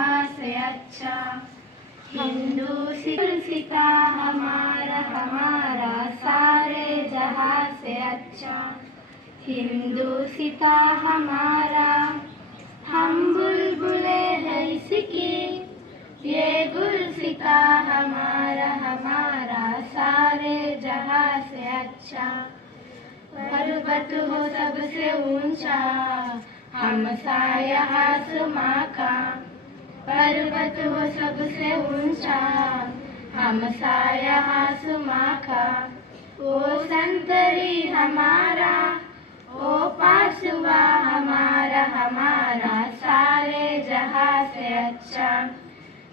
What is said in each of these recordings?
जहाँ से अच्छा। हिंदू सिता हमारा हमारा सारे जहाँ से अच्छा। हिंदू सिता हमारा हम बुलबुले हैं इसकी, ये गुलसिता हमारा हमारा सारे जहाँ से अच्छा। पर्वत हो सबसे ऊंचा हम साया आसमां का, पर्वत हो सबसे ऊंचा हम साया आसमां का। ओ संतरी हमारा, ओ पासवा हमारा हमारा सारे जहाँ से अच्छा।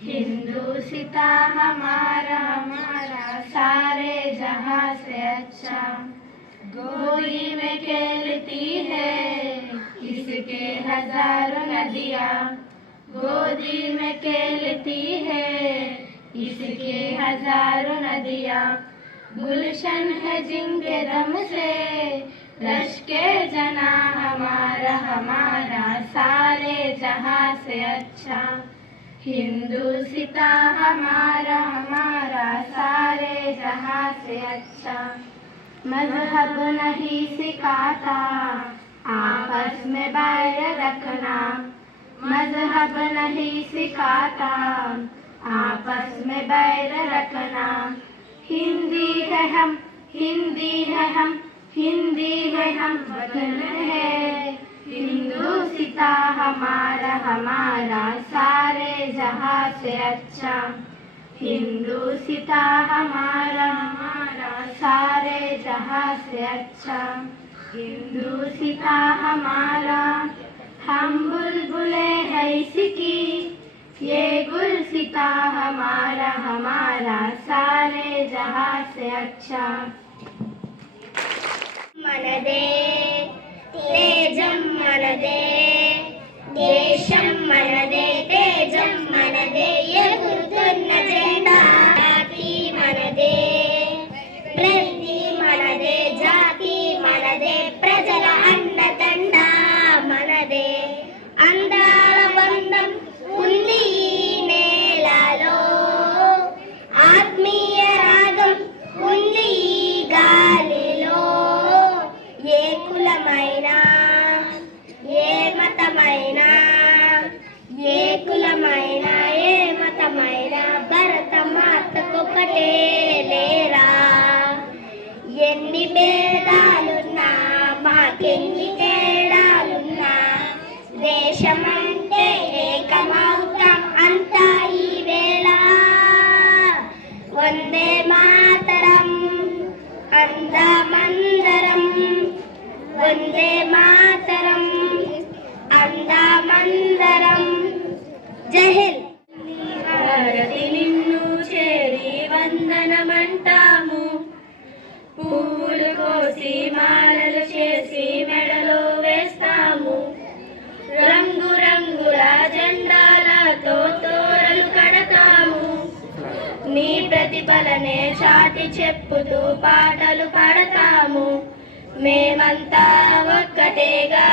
हिंदू सिता हमारा हमारा सारे जहाँ से अच्छा। गोदी में खेलती है इसके हजारों नदियाँ, गोदी में खेलती है इसके हजारों नदियाँ। गुलशन है जिनके दम से रश के जना हमारा हमारा सारे जहाँ से अच्छा। हिंदू सिता हमारा हमारा सारे जहाँ से अच्छा। मजहब नहीं सिखाता आपस में बैर रखना, मजहब नहीं सिखाता आपस में बैर रखना। हिंदी है हम, हिंदी है हम, हिंदी है हम वतन है। हिंदू सिता हमारा हमारा सारे जहाँ से अच्छा। हिंदू सिता हमारा हमारा सारे जहाँ से अच्छा। हिंदू सिता हमारा हम बुलबुले हैं इसकी, ये गुलसिता हमारा हमारा सारे जहाँ से अच्छा। मनदे तेजं मनदे देशं मनदे तेजं मनदे ఎగురుతున్న జెండా జాతి మనదే ప్రతి మనదే జాతి మనదే ప్రజల అండదండ మనదే అందాల బంధం ఉంది ఈ నేలలో ఆత్మీయ రాగం ఉంది ఈ గాలిలో ఏ కులమైనా ఏ మతమైనా ఏ కులమైనా ఏ మతమైనా భరత మాతకొకటే లేరా ఎన్ని భేదాలున్నా మాకెన్ని తేడాలున్నా దేశమంటే ఏకమౌతాం అంతా ఈ వేళ వందే మాతరం అందామందరం వందే మాతరం అందామందరం జై హింద్ భారతి నిన్ను చేరి వందనమంటాము పువ్వులు కోసి మాలలు చేసి మెడలో వేస్తాము రంగు రంగుల జెండాలతో తోరలు కడతాము నీ ప్రతిభలనే చాటి చెప్పుతూ పాటలు పాడతాము మేమంతా ఒక్కటేగా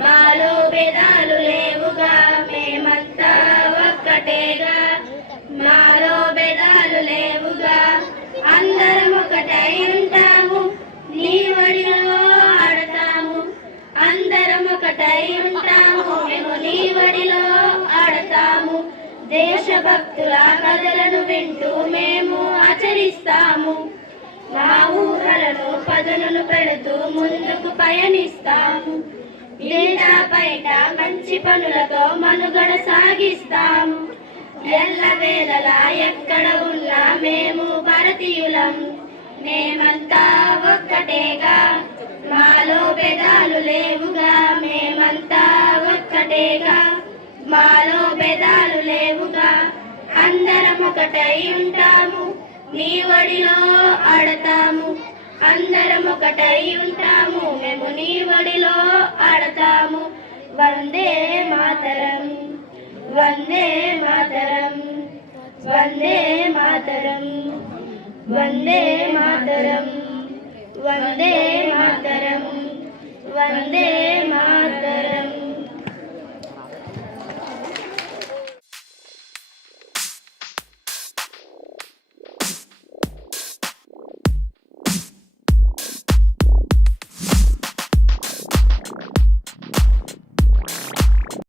మాలో భేదాలు లేవుగా మేమంతా ఒక్కటేగా మాలో భేదాలు లేవుగా అందరం ఒకటై ఉంటాము నీ ఒడిలో ఆడతాము అందరం ఒకటై ఉంటాము మేము నీ ఒడిలో ఆడతాము దేశభక్తుల కథలను వింటూ మేము ఆచరిస్తాము మా ఊహలను పదులను పెడుతూ ముందుకు పయనిస్తాము ఇంటా బయట మంచి పనులతో మనుగడ సాగిస్తాము ఎల్లవేళలా ఎక్కడ ఉన్నా మేము భారతీయులం మేమంతా ఒక్కటేగా మాలో భేదాలు లేవుగా మేమంతా ఒక్కటేగా మాలో భేదాలు లేవుగా అందరం ఒకటై ఉంటాము నీ ఒడిలో ఆడతాము అందరం ఒకటై ఉంటాము మేము నీ ఒడిలో ఆడతాము వందే మాతరం వందే మాతరం వందే మాతరం వందే మాతరం వందే మాతరం వందే